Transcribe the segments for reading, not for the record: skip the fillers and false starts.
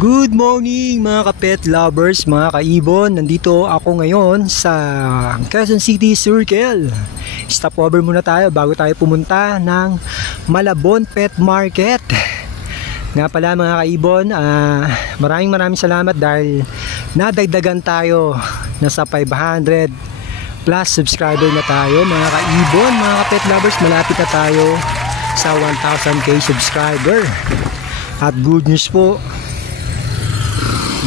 Good morning mga ka-pet lovers, mga kaibon. Nandito ako ngayon sa Quezon City Circle. Stopover muna tayo bago tayo pumunta ng Malabon Pet Market. Nga pala mga kaibon, maraming salamat dahil nadagdagan tayo. Nasa 500 plus subscriber na tayo mga kaibon. Mga ka-pet lovers, malapit na tayo sa 1,000k subscriber. At good news po,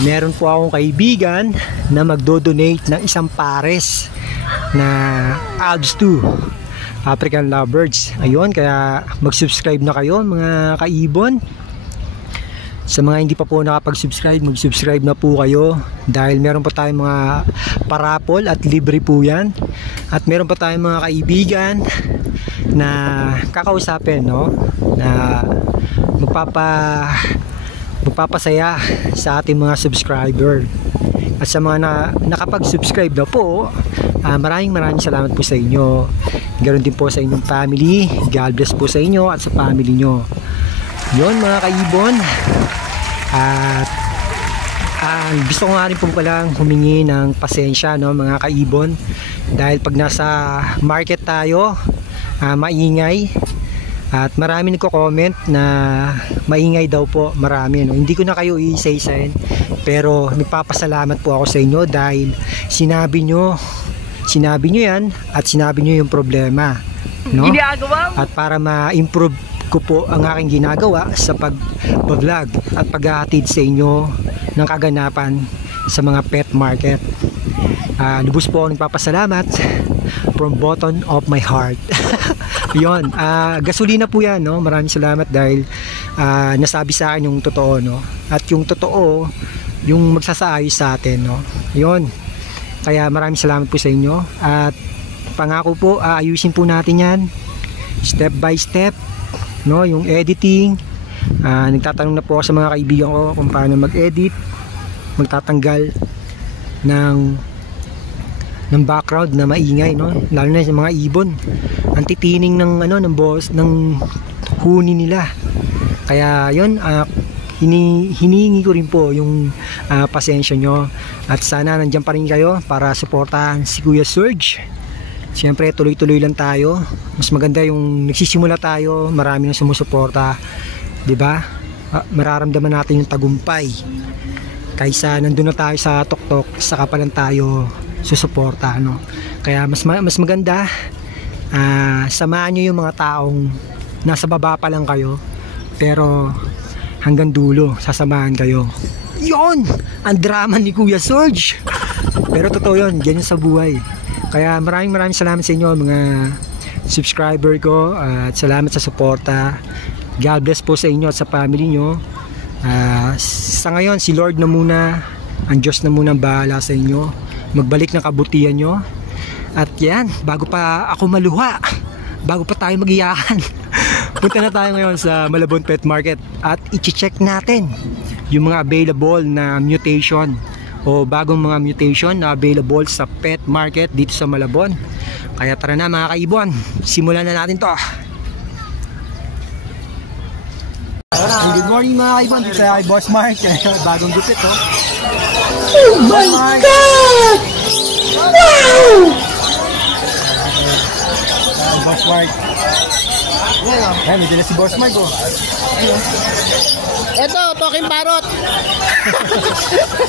meron po akong kaibigan na magdo-donate ng isang pares na Alps 2 African Lovebirds. Ayun, kaya mag-subscribe na kayo mga kaibon. Sa mga hindi pa po nakapag-subscribe, mag-subscribe na po kayo dahil meron pa tayong mga parapol at libre po yan. At meron pa tayong mga kaibigan na kakausapin, no? Na magpapasaya sa ating mga subscriber. At sa mga nakapag-subscribe na po, maraming salamat po sa inyo. Ganoon din po sa inyong family. God bless po sa inyo at sa family nyo. Yun mga kaibon. At gusto ko nga rin po palang humingi ng pasensya, no, mga kaibon, dahil pag nasa market tayo, maingay. At marami nagko-comment na maingay daw po, marami, no? Hindi ko na kayo i-say-sign, pero nagpapasalamat po ako sa inyo dahil sinabi nyo yan at sinabi nyo yung problema, no? At para ma-improve ko po ang aking ginagawa sa pag-vlog at paghahatid sa inyo ng kaganapan sa mga pet market. Lubos po ako nagpapasalamat from bottom of my heart. Yun, gasolina po yan, no? Maraming salamat dahil nasabi sa akin yung totoo, no? At yung totoo, yung magsasaayos sa atin, no? Yun, kaya maraming salamat po sa inyo. At pangako po, ayusin po natin yan step by step, no? Yung editing, nagtatanong na po ako sa mga kaibigan ko kung paano mag-edit, magtatanggal ng background na maingay, no? Lalo na sa mga ibon, ang titining ng ng boss ng huni nila. Kaya yun, hinihingi ko rin po yung pasensya nyo at sana nandiyan pa rin kayo para suportahan si Kuya Serge. Siyempre tuloy-tuloy lang tayo. Mas maganda yung nagsisimula tayo, marami nang sumusuporta, 'di ba? Mararamdaman natin yung tagumpay kaysa nandun na tayo sa tuktok saka pa lang tayo susuporta, no? Kaya mas maganda, samahan nyo yung mga taong nasa baba pa lang kayo, pero hanggang dulo sasamahan kayo. Yon, ang drama ni Kuya Serge. Pero totoo yun, ganyan sa buhay. Kaya maraming salamat sa inyo mga subscriber ko, at salamat sa suporta. God bless po sa inyo at sa family nyo. Sa ngayon, si Lord na muna, ang Diyos na muna ang bahala sa inyo. Magbalik ng kabutihan nyo. At yan, bago pa ako maluha, bago pa tayo mag-iyakan, punta na tayo ngayon sa Malabon Pet Market at i-check natin yung mga available na mutation o bagong mga mutation na available sa pet market dito sa Malabon. Kaya tara na mga kaibon, simulan na natin to. Good morning mga kaibon, dito sa Boss Mark. Bagong gupit, oh. Oh my God! Wow! Boss Mark. Ayan, may dila si Boss Mark, oh. Ito, talking parrot.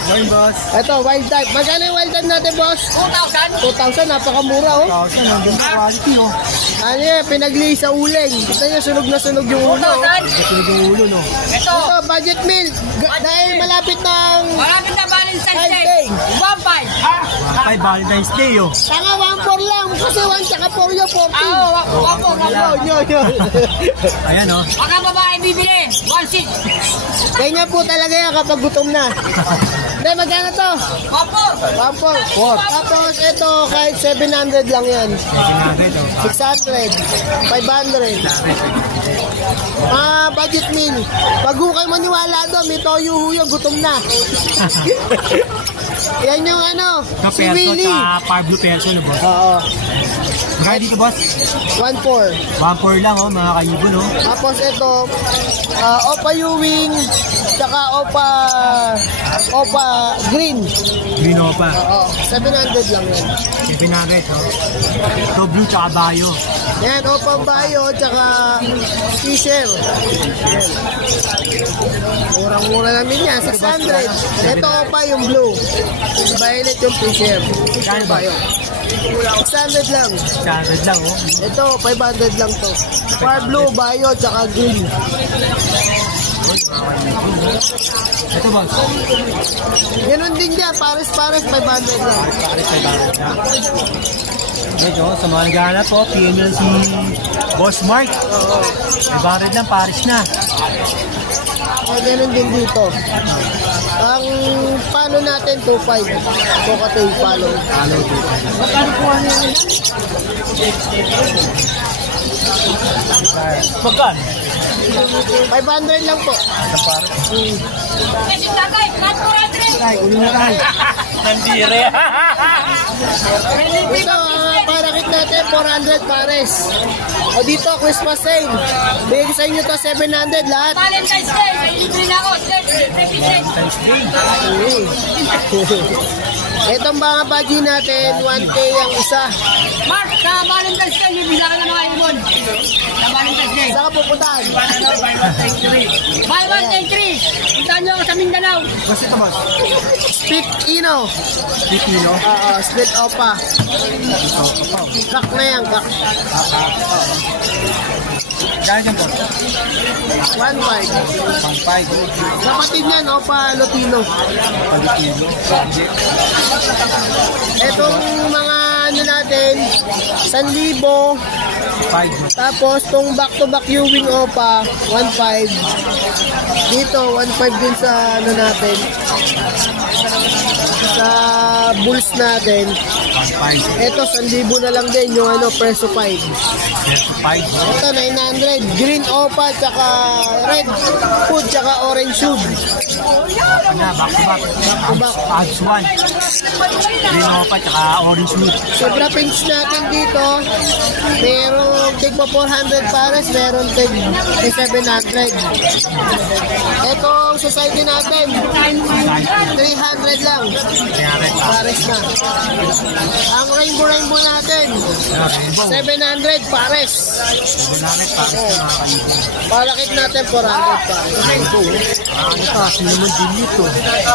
Morning, boss. Ito, wild type. Magkano yung wild type natin, boss? 2,000. 2,000, napakamura, oh. 2,000, ang ganda quality, oh. Ano yan, pinagli sa uling. Kita nyo, sunog na sunog yung ulo, oh. Sunog yung ulo, no? Ito, budget meal. Dahil malapit ng Malapit na Valentine's Day. 1.5. Ay, Valentine's Day, oh. Tanga 1.4 lang. Kasi 1 tsaka 4 yun, 40. Ayan, oh. Baka babae bibili. 1.6. Ganyan po talaga yan kapag gutom na. Hindi, magkano to? 1.4. 1.4. Tapos ito, kahit 700 lang yan. 600. 500. Budget meal. Pag kayo maniwala doon, may toyo yung gutom na. Yan yung ano, Ito si perso, Willie. tsaka Pablo perso, no, boss? Oo. Magkano dito, boss? 1.4. 1.4 lang, oh, mga kaibon, oh. Tapos ito, Opa Ewing, tsaka Opa Green. Green pa. Oo, 700 lang yan. 700, oh. Ito blue, tsaka bayo. Yan, Opa Bayo, tsaka Fisher. Murang-mura namin yan, 600. Ito Opa yung blue. Violet yung Fisher. Kano ba? 600 lang. 600 lang, oh. Ito, 500 lang to. Far blue, Bayo, tsaka green. Ito, boss. Ganun din yan, pares-pares, 500 lang. Pares 500 na. Ito, sa mga naghahanap po, PM nyo si Boss Mark. 500 lang, pares na. Ganun din dito. Ang palo natin, 2.5. Cocktail palo. Hello, dito. Magkano po ano yan? Magkan? 500 lang po. Kasi tagay, 400. Ay, ulo na tayo. Nandire. Ito, parakit natin, 400 pares. O dito, Christmas sale. Bigay sa inyo to 700 lahat. Valentine's Day, may libre na ako. Itong mga baji natin, 1K ang isa. Mark, sa Valentine's Day, libre na ka ng mga ibon. Sa Valentine's Day. Saan ka pupuntahan? Buy one, take three. Puntahan nyo ako sa Mindanao. Boss, ito, boss. Split Ino. Pipino. Oo, split Opa. Kak na yan, kak. Gano'n dyan, boss? 1.5. 1.5. Kapatid niyan, Opa Lutino. Pagkilo. Itong mga ano natin, 1,000. 5. Tapos, tong back-to-back Ewing Opa, 1.5. Dito, 1.5 din sa ano natin. Sa bulls natin. 1.5. Ito, 1,000 na lang din yung ano, preso 5. 5. Ito, 900. Green Opa, tsaka red food, tsaka orange shoe. Na, back to back. Ads 1. Green pa, tsaka orange meat. Sobra pinch natin dito. Merong tig pa 400 pares, meron tig 700. Ito ang society natin. 300 lang. Pares na. Ang rainbow natin. 700 pares. Palakit natin 400 pares. Ano pa, naman din ito.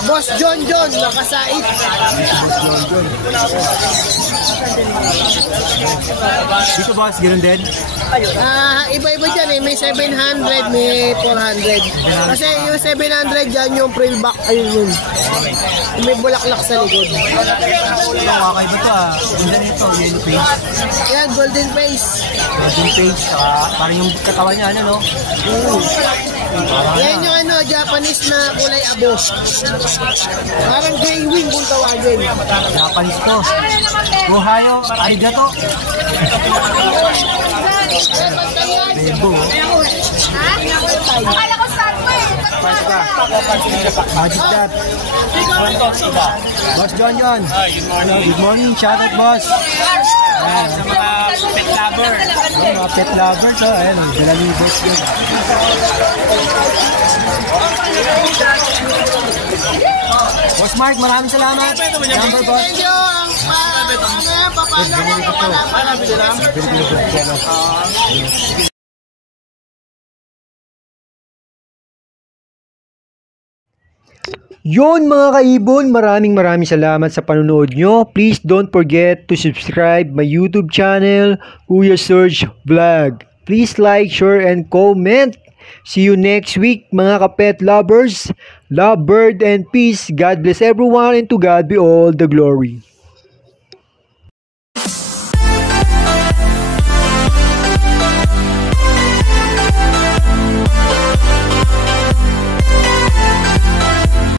Boss John, nakasait. Dito, boss, ganoon din. Iba-iba dyan eh. May 700, may 400. Kasi yung 700 dyan yung frill back. Ayun yun. May bulaklak sa likod. Ito, kakaiba to, ah. Ganda nito, yellow face. Yan, golden face. Golden face, parang yung katawan niya, ano, no? Yan yung ano, Japanese na kulay abo. Parang gray wing kung tawagin. Japanese to. Ohio, arigato. Bebo. Akala ko start mo eh. Magic that. Boss John. Good morning, shout out, boss. Ayan. Sa mga pet lover. Mga pet lover to. Ayan, dala ni boss yun. Boss Mark, maraming salamat. Number, boss. Thank you. Paano yan? Papalaman. Yon mga kaibon, maraming salamat sa panonood nyo. Please don't forget to subscribe my YouTube channel, Kuya Serge Vlog. Please like, share, and comment. See you next week mga kapet lovers. Love, bird, and peace. God bless everyone and to God be all the glory.